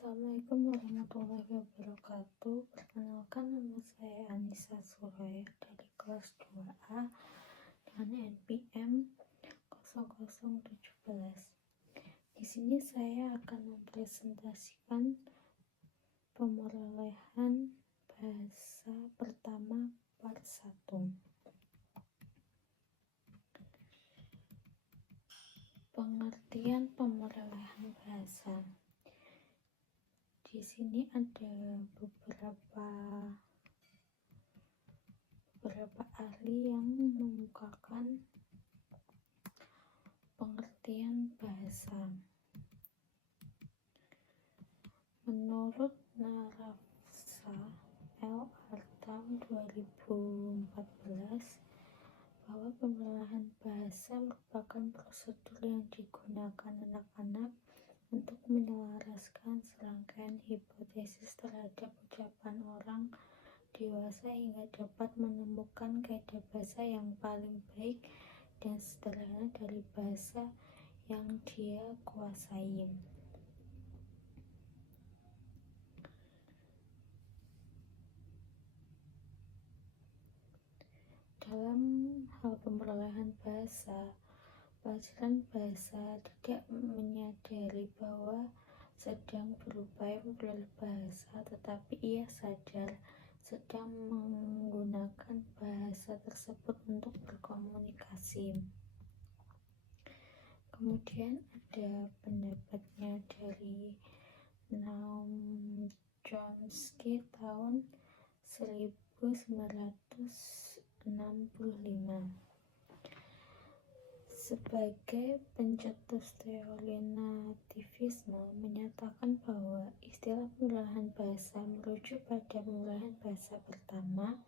Assalamualaikum warahmatullahi wabarakatuh. Perkenalkan, nama saya Anissa Suraya dari kelas 2A dengan NPM 0017. Di sini saya akan mempresentasikan pemerolehan bahasa pertama part 1. Pengertian pemerolehan bahasa. Di sini ada beberapa ahli yang mengemukakan pengertian bahasa. Menurut Narafsa L. Artam 2014, bahwa pemerolehan bahasa merupakan prosedur yang digunakan anak-anak untuk menyelaraskan serangkaian hipotesis terhadap ucapan orang dewasa hingga dapat menemukan kaidah bahasa yang paling baik dan sederhana dari bahasa yang dia kuasai. Dalam hal pemerolehan bahasa, pelajaran bahasa tidak menyadari bahwa sedang berupaya memperoleh bahasa, tetapi ia sadar sedang menggunakan bahasa tersebut untuk berkomunikasi. Kemudian ada pendapatnya dari Noam Chomsky tahun 1965. Sebagai pencetus teori nativisme menyatakan bahwa istilah pemerolehan bahasa merujuk pada pemerolehan bahasa pertama,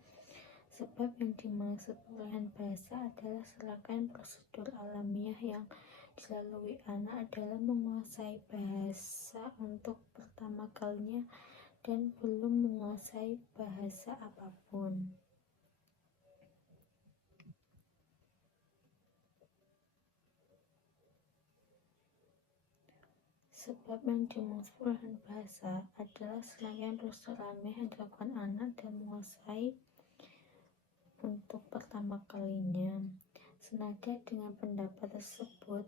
sebab yang dimaksud pemerolehan bahasa adalah serangkaian prosedur alamiah yang dilalui anak adalah menguasai bahasa untuk pertama kalinya dan belum menguasai bahasa apapun. Sebab yang dimaksud pemerolehan bahasa adalah serangkaian prosedur alamiah yang dilakukan anak dan menguasai untuk pertama kalinya. Senada dengan pendapat tersebut,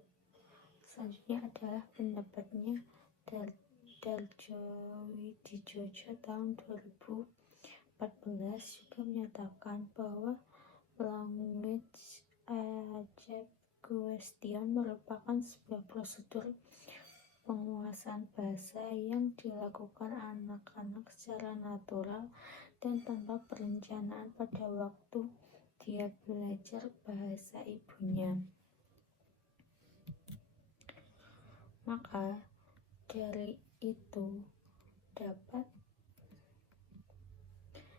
selanjutnya adalah pendapatnya Darjowidijojo tahun 2014 juga menyatakan bahwa language agent question merupakan sebuah prosedur penguasaan bahasa yang dilakukan anak-anak secara natural dan tanpa perencanaan pada waktu dia belajar bahasa ibunya. Maka dari itu dapat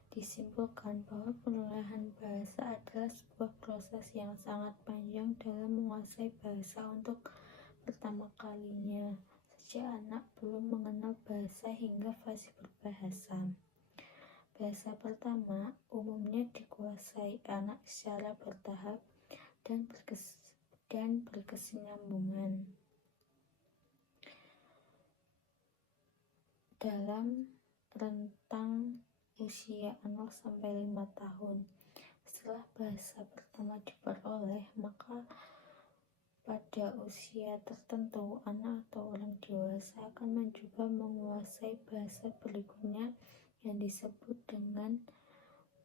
disimpulkan bahwa pemerolehan bahasa adalah sebuah proses yang sangat panjang dalam menguasai bahasa untuk pertama kalinya, sejak anak belum mengenal bahasa hingga fasih berbahasa. Bahasa pertama umumnya dikuasai anak secara bertahap dan berkesinambungan dalam rentang usia 0-5 tahun. Setelah bahasa pertama diperoleh, maka pada usia tertentu anak atau orang dewasa akan mencoba menguasai bahasa berikutnya yang disebut dengan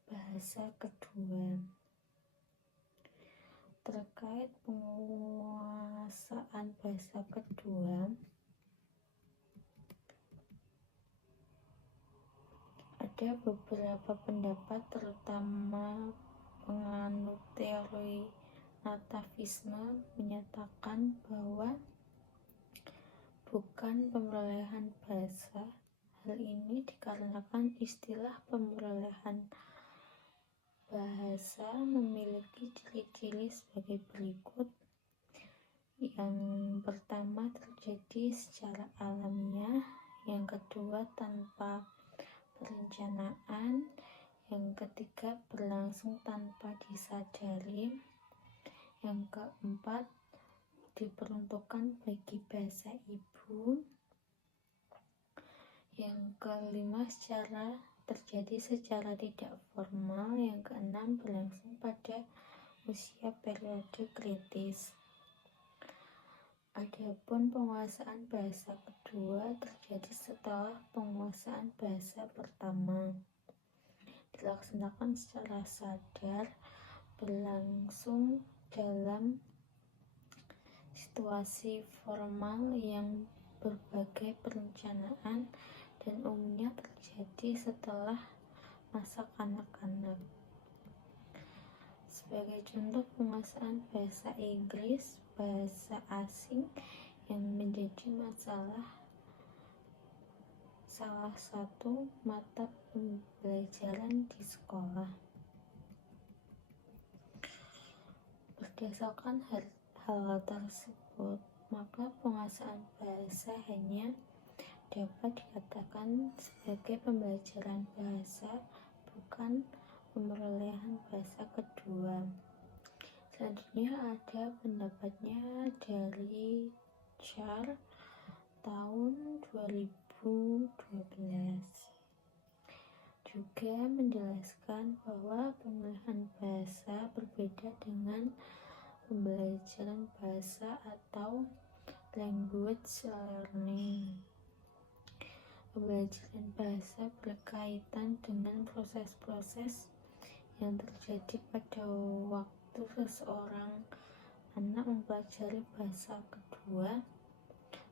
bahasa kedua. Terkait penguasaan bahasa kedua, ada beberapa pendapat, terutama penganut teori nativisme, menyatakan bahwa bukan pemerolehan bahasa. Hal ini dikarenakan istilah pemerolehan bahasa memiliki ciri-ciri sebagai berikut. Yang pertama, terjadi secara alamiah. Yang kedua, tanpa perencanaan. Yang ketiga, berlangsung tanpa disadari. Yang keempat, diperuntukkan bagi bahasa ibu. kelima, terjadi secara tidak formal. Yang keenam, berlangsung pada usia periode kritis. Adapun penguasaan bahasa kedua terjadi setelah penguasaan bahasa pertama. Dilaksanakan secara sadar, berlangsung dalam situasi formal yang berbagai perencanaan dan umumnya terjadi setelah masa kanak-kanak. Sebagai contoh penguasaan bahasa Inggris, bahasa asing yang menjadi salah satu mata pembelajaran di sekolah. Berdasarkan hal tersebut, maka penguasaan bahasa hanya dapat dikatakan sebagai pembelajaran bahasa, bukan pemerolehan bahasa kedua. Selanjutnya ada pendapatnya dari Char tahun 2012. Juga menjelaskan bahwa pemilihan bahasa berbeda dengan pembelajaran bahasa atau language learning. Pembelajaran bahasa berkaitan dengan proses-proses yang terjadi pada waktu seseorang anak mempelajari bahasa kedua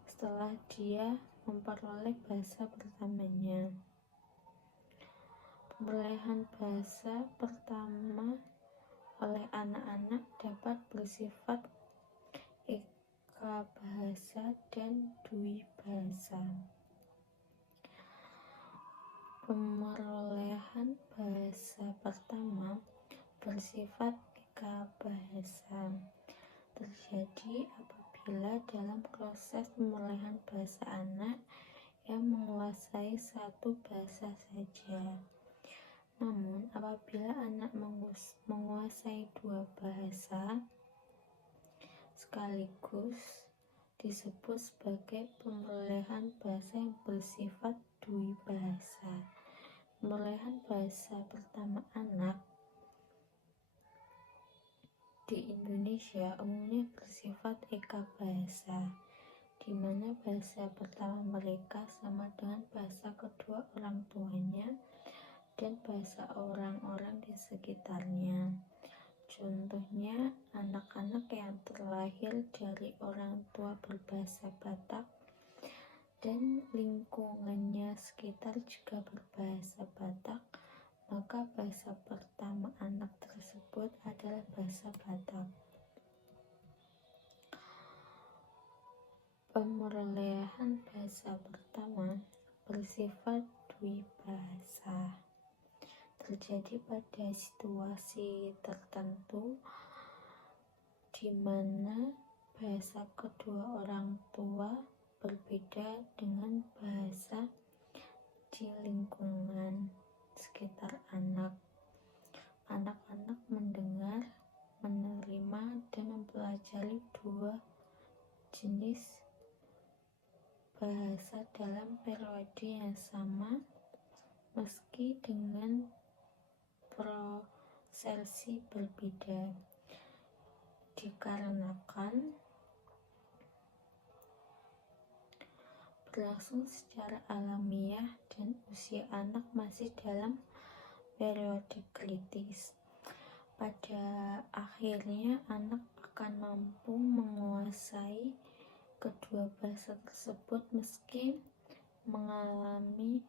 setelah dia memperoleh bahasa pertamanya. Pemilihan bahasa pertama oleh anak-anak dapat bersifat eka bahasa dan dwi bahasa. Pemerolehan bahasa pertama bersifat eka bahasa terjadi apabila dalam proses pemerolehan bahasa anak yang menguasai satu bahasa saja. Namun, apabila anak menguasai dua bahasa sekaligus, disebut sebagai pemerolehan bahasa yang bersifat dwi bahasa. Pemerolehan bahasa pertama anak di Indonesia umumnya bersifat eka bahasa, di mana bahasa pertama mereka sama dengan bahasa kedua orang tuanya dan bahasa orang-orang di sekitarnya. Contohnya, anak-anak yang terlahir dari orang tua berbahasa Batak dan lingkungannya sekitar juga berbahasa Batak, maka bahasa pertama anak tersebut adalah bahasa Batak. Pemerolehan bahasa pertama bersifat dwi bahasa terjadi pada situasi tertentu di mana bahasa kedua orang tua berbeda dengan bahasa di lingkungan sekitar anak. Anak-anak mendengar, menerima, dan mempelajari dua jenis bahasa dalam periode yang sama, meski dengan prosesi berbeda, dikarenakan berlangsung secara alamiah dan usia anak masih dalam periode kritis. Pada akhirnya anak akan mampu menguasai kedua bahasa tersebut meski mengalami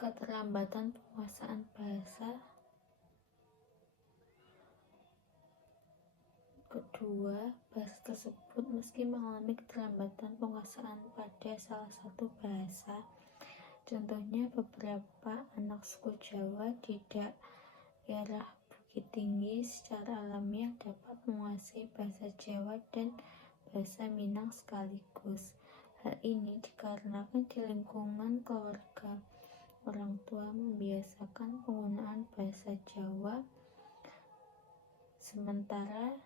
keterlambatan penguasaan bahasa kedua bahasa tersebut pada salah satu bahasa. Contohnya, beberapa anak suku Jawa di daerah Bukit Tinggi secara alamiah dapat menguasai bahasa Jawa dan bahasa Minang sekaligus. Hal ini dikarenakan di lingkungan keluarga orang tua membiasakan penggunaan bahasa Jawa, sementara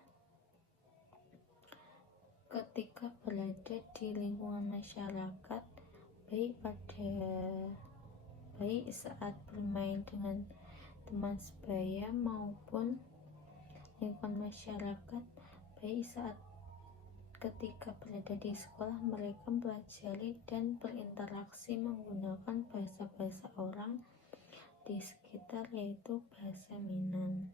ketika berada di lingkungan masyarakat, baik saat bermain dengan teman sebaya maupun lingkungan masyarakat, baik saat ketika berada di sekolah, mereka mempelajari dan berinteraksi menggunakan bahasa-bahasa orang di sekitar, yaitu bahasa Minang.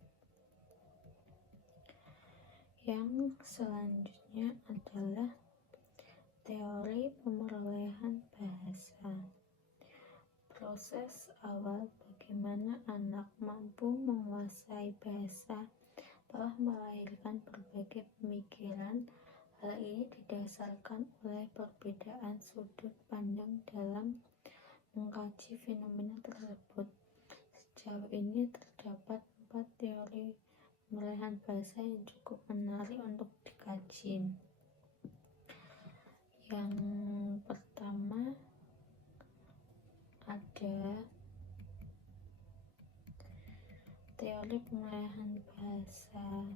Yang selanjutnya adalah teori pemerolehan bahasa. Proses awal bagaimana anak mampu menguasai bahasa telah melahirkan berbagai pemikiran. Hal ini didasarkan oleh perbedaan sudut pandang dalam mengkaji fenomena tersebut. Sejauh ini terdapat 4 teori pemerolehan bahasa yang cukup menarik untuk dikaji. Yang pertama ada teori pemerolehan bahasa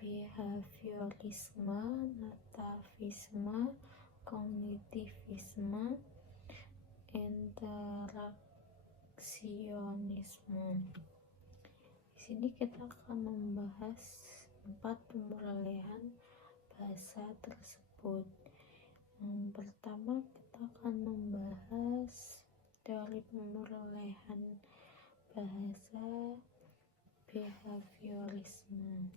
behaviorisme, nativisme, kognitivisme, interaksionisme. Di sini kita akan membahas 4 pemerolehan bahasa tersebut. Yang pertama kita akan membahas teori pemerolehan bahasa behaviorisme.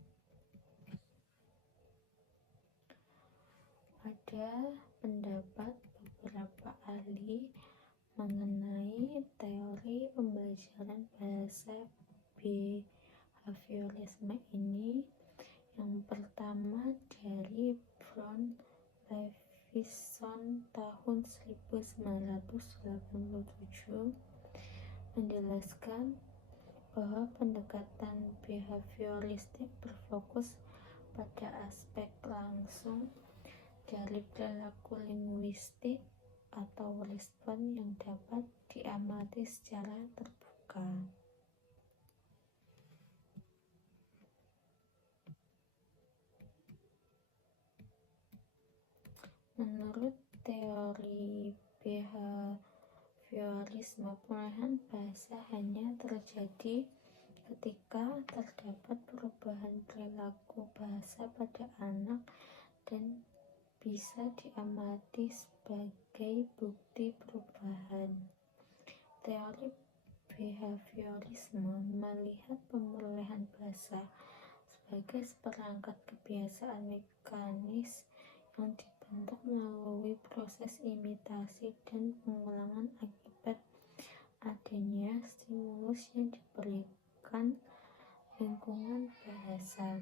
Ada pendapat beberapa ahli mengenai teori pembelajaran bahasa behaviorisme ini. Yang pertama dari Brown Levison tahun 1987 menjelaskan bahwa pendekatan behavioristik berfokus pada aspek langsung dari perilaku linguistik atau respon yang dapat diamati secara terbuka. Menurut teori behaviorisme, pemerolehan bahasa hanya terjadi ketika terdapat perubahan perilaku bahasa pada anak dan bisa diamati sebagai bukti perubahan. Teori behaviorisme melihat pemerolehan bahasa sebagai seperangkat kebiasaan mekanis yang dibentuk melalui proses imitasi dan pengulangan akibat adanya stimulus yang diberikan lingkungan bahasa.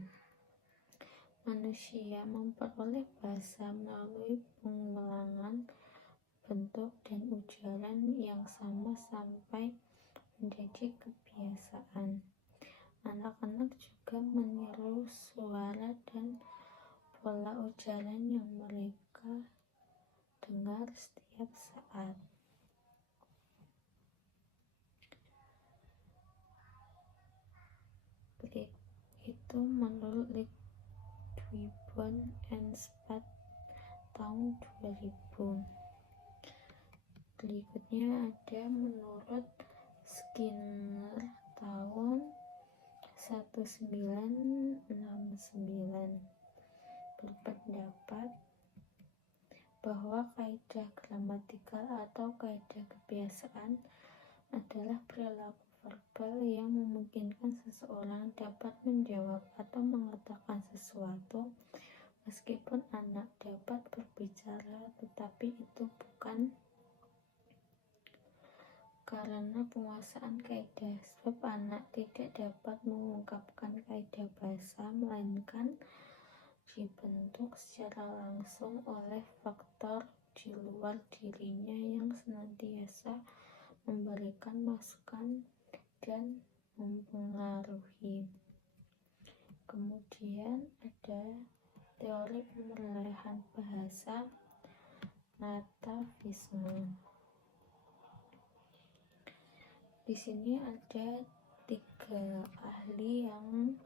Manusia memperoleh bahasa melalui pengulangan bentuk dan ujaran yang sama sampai menjadi kebiasaan. Anak-anak juga meniru suara dan pola ujaran yang mereka dengar setiap saat. Itu menurut Dwybon and Spad tahun 2000. Berikutnya ada menurut Skinner tahun 1969 berpendapat bahwa kaidah gramatikal atau kaidah kebiasaan adalah perilaku verbal yang memungkinkan seseorang dapat menjawab atau mengatakan sesuatu meskipun anak dapat berbicara, tetapi itu bukan karena penguasaan kaidah, sebab anak tidak dapat mengungkapkan kaidah bahasa, melainkan dibentuk secara langsung oleh faktor di luar dirinya yang senantiasa memberikan masukan dan mempengaruhi. Kemudian ada teori pemerolehan bahasa nativisme. Di sini ada 3 ahli yang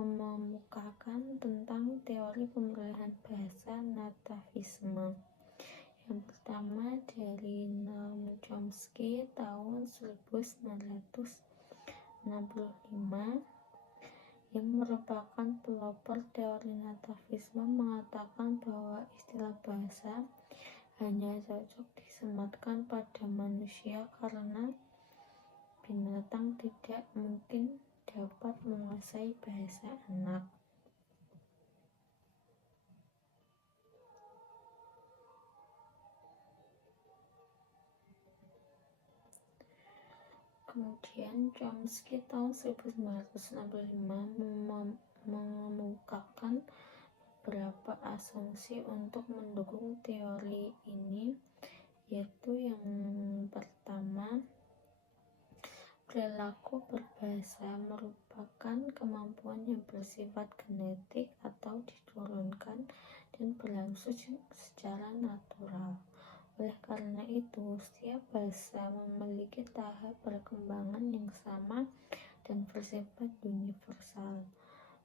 memukakan tentang teori pemulihan bahasa nativisme. Yang pertama dari Noam Chomsky tahun 1965, yang merupakan pelopor teori nativisme, mengatakan bahwa istilah bahasa hanya cocok disematkan pada manusia karena binatang tidak mungkin dapat menguasai bahasa anak. Kemudian Chomsky tahun 1965 mengemukakan beberapa asumsi untuk mendukung teori ini, yaitu yang pertama, perilaku berbahasa merupakan kemampuan yang bersifat genetik atau diturunkan dan berlangsung secara natural. Oleh karena itu, setiap bahasa memiliki tahap perkembangan yang sama dan bersifat universal.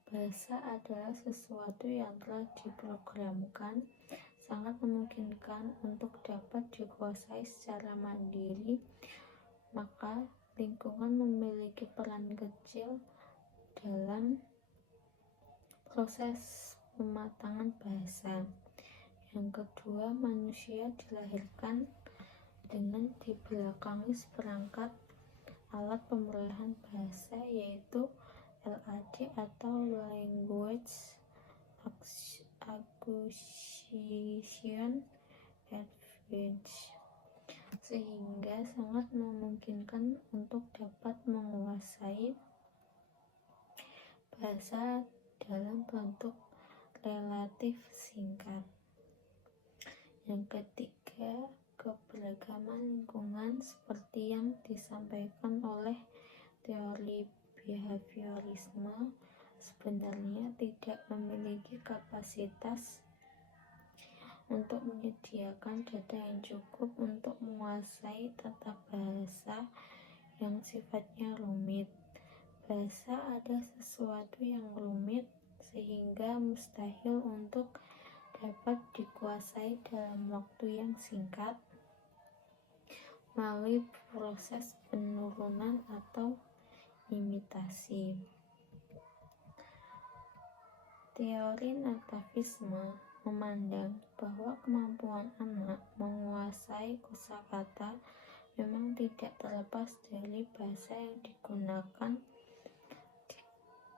Bahasa adalah sesuatu yang telah diprogramkan, sangat memungkinkan untuk dapat dikuasai secara mandiri, maka lingkungan memiliki peran kecil dalam proses pematangan bahasa. Yang kedua, manusia dilahirkan dengan dibelakangi seperangkat alat pemulihan bahasa, yaitu LAD atau Language Acquisition Advantage, sehingga sangat memungkinkan untuk dapat menguasai bahasa dalam bentuk relatif singkat. Yang ketiga, keberagaman lingkungan seperti yang disampaikan oleh teori behaviorisme sebenarnya tidak memiliki kapasitas untuk menyediakan data yang cukup untuk menguasai tata bahasa yang sifatnya rumit. Bahasa ada sesuatu yang rumit sehingga mustahil untuk dapat dikuasai dalam waktu yang singkat melalui proses penurunan atau imitasi. Teori nativisme memandang bahwa kemampuan anak menguasai kosakata memang tidak terlepas dari bahasa yang digunakan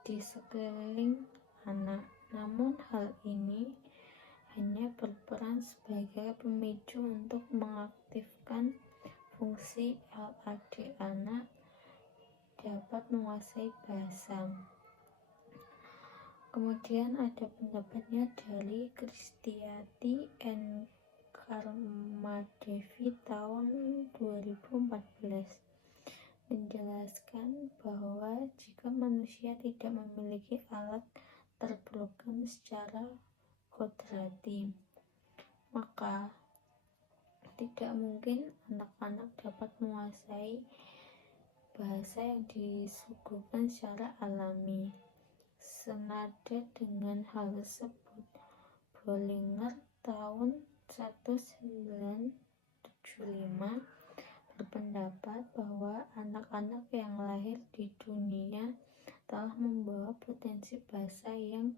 di sekeliling anak. Namun hal ini hanya berperan sebagai pemicu untuk mengaktifkan fungsi LAD anak dapat menguasai bahasa. Kemudian ada pendapatnya dari Kristiati and Karmadevi tahun 2014 menjelaskan bahwa jika manusia tidak memiliki alat terprogram secara kodrati, maka tidak mungkin anak-anak dapat menguasai bahasa yang disuguhkan secara alami. Senada dengan hal tersebut, Bollinger tahun 1975 berpendapat bahwa anak-anak yang lahir di dunia telah membawa potensi bahasa yang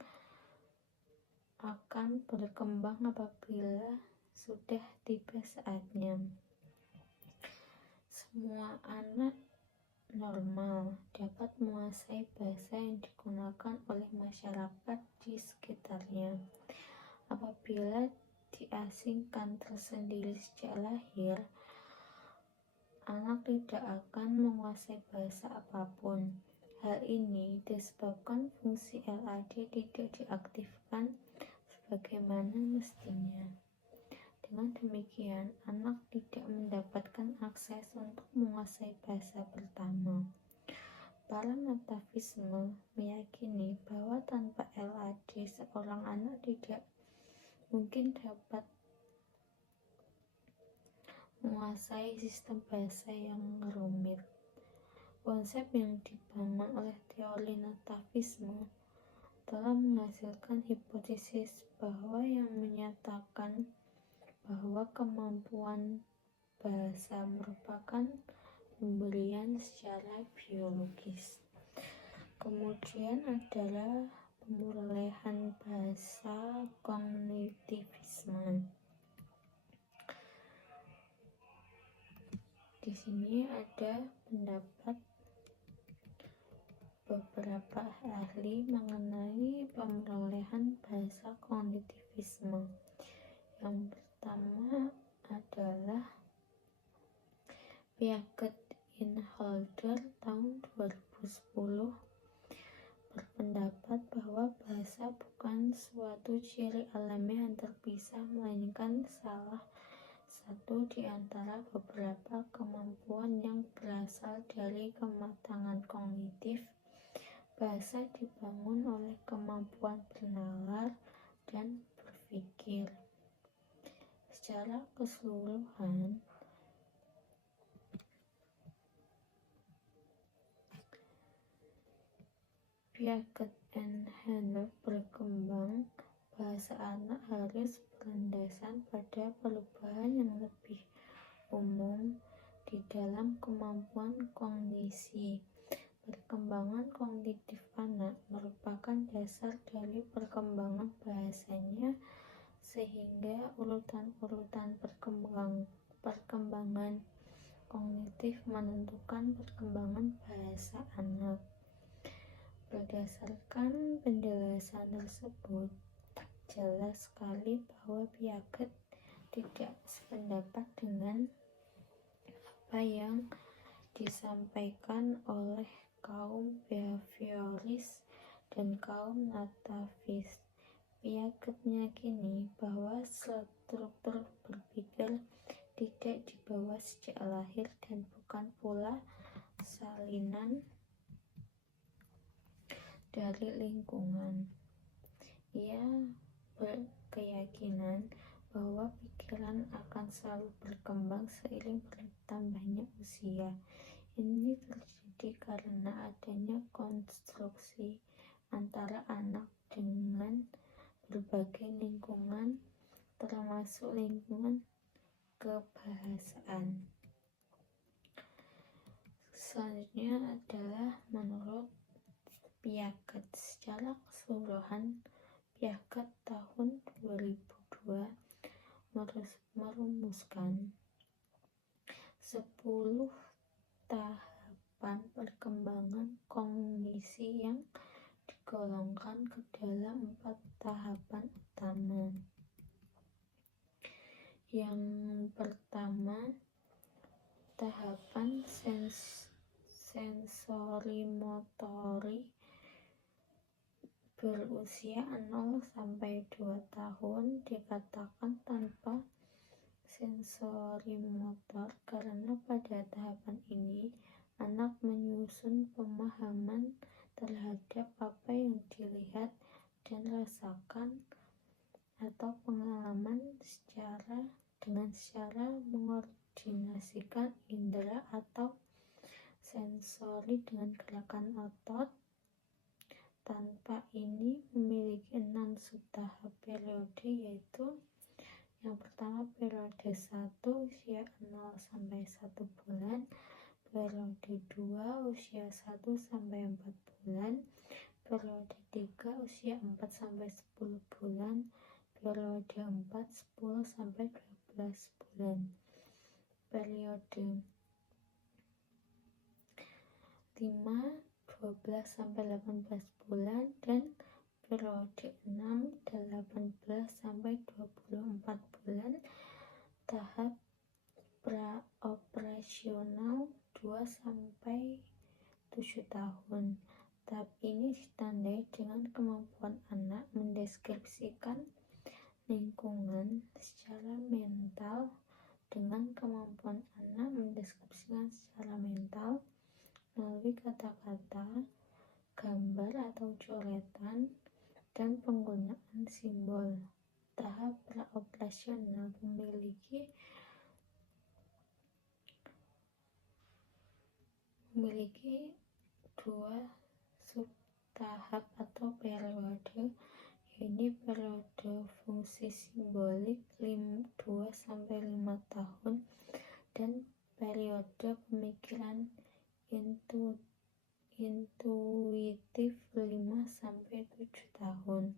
akan berkembang apabila sudah tiba saatnya. Semua anak normal dapat menguasai bahasa yang digunakan oleh masyarakat di sekitarnya. Apabila diasingkan tersendiri sejak lahir, anak tidak akan menguasai bahasa apapun. Hal ini disebabkan fungsi LAD tidak diaktifkan sebagaimana mestinya. Dengan demikian, anak tidak mendapatkan akses untuk menguasai bahasa pertama. Para nativisme meyakini bahwa tanpa LAD, seorang anak tidak mungkin dapat menguasai sistem bahasa yang rumit. Konsep yang dibangun oleh teori nativisme telah menghasilkan hipotesis bahwa yang menyatakan bahwa kemampuan bahasa merupakan pemberian secara biologis. Kemudian adalah pemulihan bahasa kognitivisme. Di sini ada pendapat beberapa ahli mengenai pemulihan bahasa kognitivisme. Yang pertama adalah Piaget Inholder tahun 2010 berpendapat bahwa bahasa bukan suatu ciri alamiah yang terpisah, melainkan salah satu di antara beberapa kemampuan yang berasal dari kematangan kognitif. Bahasa dibangun oleh kemampuan bernalar dan berpikir. Secara keseluruhan, Piaget and Henle berkembang bahasa anak harus berlandasan pada perubahan yang lebih umum di dalam kemampuan kognisi. Perkembangan kognitif anak merupakan dasar dari perkembangan bahasanya, sehingga urutan-urutan perkembangan kognitif menentukan perkembangan bahasa anak. Berdasarkan penjelasan tersebut, jelas sekali bahwa Piaget tidak sependapat dengan apa yang disampaikan oleh kaum behavioris dan kaum natavis. Piaget meyakini bahwa struktur berpikir tidak dibawa sejak lahir dan bukan pula salinan dari lingkungan. Ia berkeyakinan bahwa pikiran akan selalu berkembang seiring bertambahnya usia. Ini terjadi karena adanya konstruksi antara anak dengan berbagai lingkungan, termasuk lingkungan kebahasaan. Selanjutnya adalah menurut Piaget. Secara keseluruhan, Piaget tahun 2002 merumuskan 10 tahapan perkembangan kognisi yang digolongkan ke dalam 4 tahapan utama. Yang pertama, tahapan sensorimotori berusia 0-2 tahun dikatakan tanpa sensorimotor karena pada tahapan ini anak menyusun pemahaman terhadap apa yang dilihat dan rasakan atau pengalaman dengan secara mengordinasikan indera atau sensori dengan gerakan otot. Tanpa ini memiliki 6 subtahap periode, yaitu yang pertama periode 1 usia 0-1 bulan, periode 2 usia 1-4 bulan, periode 3 usia 4-10 bulan, periode 4 10-12 bulan, periode 5 12-18 bulan, dan periode 6 18-24 bulan. Tahap praoperasional 2-7 tahun. Tahap ini ditandai dengan kemampuan anak mendeskripsikan lingkungan secara mental, dengan kemampuan anak mendeskripsikan secara mental melalui kata-kata, gambar atau coretan, dan penggunaan simbol. Tahap praoperasional memiliki 2 subtahap, tahap atau periode, yaitu periode fungsi simbolik 2-5 tahun dan periode pemikiran intuitif 5-7 tahun.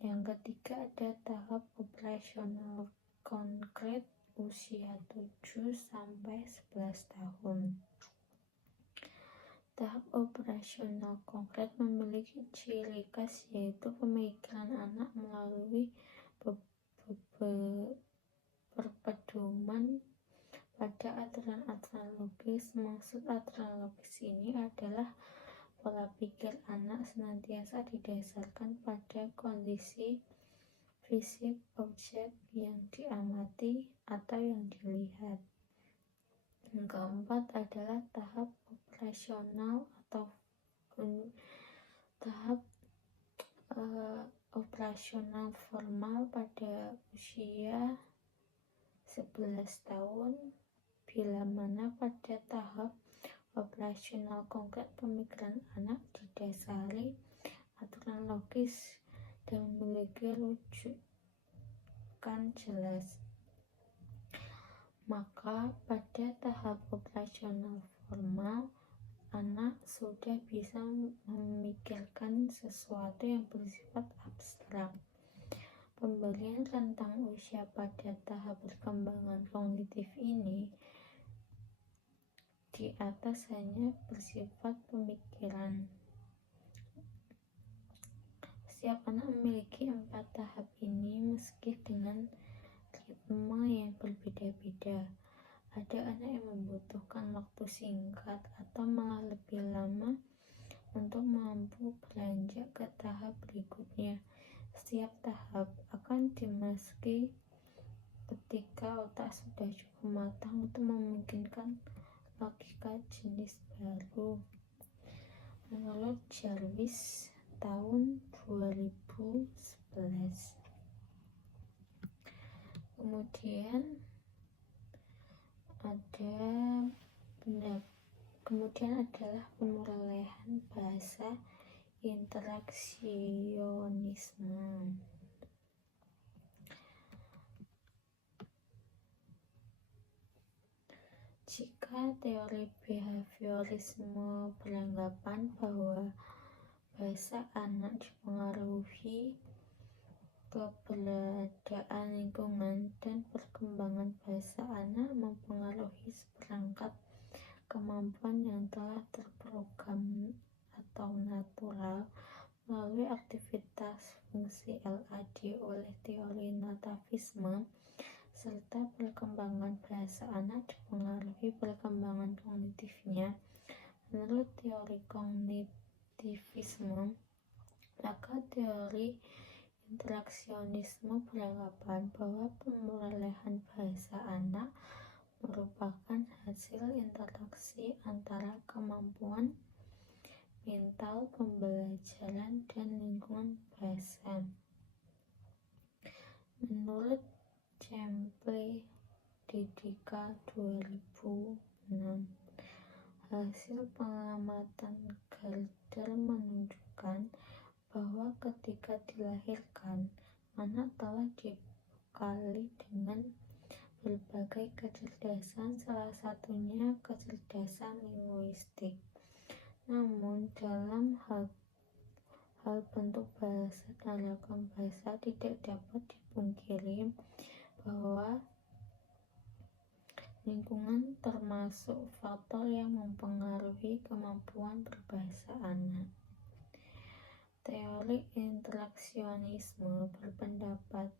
Yang ketiga ada tahap operasional konkret usia 7-11 tahun. Tahap operasional konkret memiliki ciri khas yaitu pemikiran anak melalui berpedoman pada aturan-aturan logis. Maksud aturan logis ini adalah pola pikir anak senantiasa didasarkan pada kondisi fisik objek yang diamati atau yang dilihat. Yang keempat adalah tahap operasional atau tahap operasional formal pada usia 11 tahun, bila mana pada tahap operasional konkret pemikiran anak didasari aturan logis dan memiliki rujukan jelas. Maka pada tahap operasional formal, anak sudah bisa memikirkan sesuatu yang bersifat abstrak. Pemberian rentang usia pada tahap perkembangan kognitif ini di atas hanya bersifat pemikiran. Setiap anak memiliki 4 tahap ini meski dengan ritme yang berbeda-beda. Ada anak yang membutuhkan waktu singkat atau malah lebih lama untuk mampu beranjak ke tahap berikutnya. Setiap tahap akan dimasuki ketika otak sudah cukup matang untuk memungkinkan logika jenis baru. Menurut Jarvis tahun 2011. Kemudian adalah pemulihan bahasa interaksionisme. Jika teori behaviorisme beranggapan bahwa bahasa anak dipengaruhi keberadaan lingkungan dan perkembangan bahasa anak mempengaruhi seperangkat kemampuan yang telah terprogram atau natural melalui aktivitas fungsi LAD oleh teori nativisme, serta perkembangan bahasa anak dipengaruhi perkembangan kognitifnya. Menurut teori kognitivisme, maka teori interaksionisme beranggapan bahwa pemulihan bahasa anak merupakan hasil interaksi antara kemampuan mental, pembelajaran, dan lingkungan bahasa. Menurut Cemple Didika 2006, hasil pengamatan Gardner menunjukkan bahwa ketika dilahirkan, anak telah dibekali dengan berbagai kecerdasan, salah satunya kecerdasan linguistik. Namun dalam hal bentuk bahasa dan ragam bahasa tidak dapat dipungkiri bahwa lingkungan termasuk faktor yang mempengaruhi kemampuan berbahasa anak. Teori interaksionisme berpendapat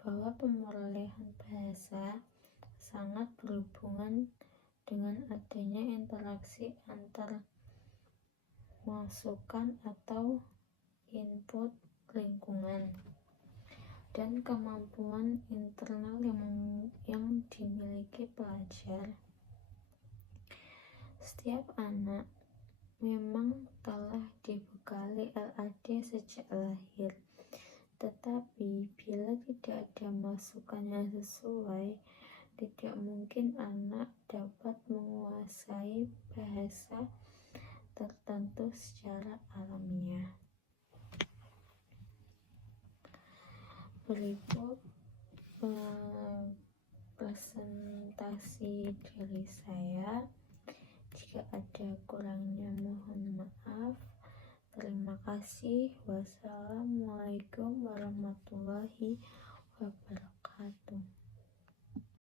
bahwa pemulihan bahasa sangat berhubungan dengan adanya interaksi antar masukan atau input lingkungan dan kemampuan internal yang dimiliki pelajar. Setiap anak memang telah dibekali LAD sejak lahir, tetapi bila tidak ada masukan yang sesuai, tidak mungkin anak dapat menguasai bahasa, berikut presentasi dari saya. Jika ada kurangnya mohon maaf. Terima kasih. Wassalamualaikum warahmatullahi wabarakatuh.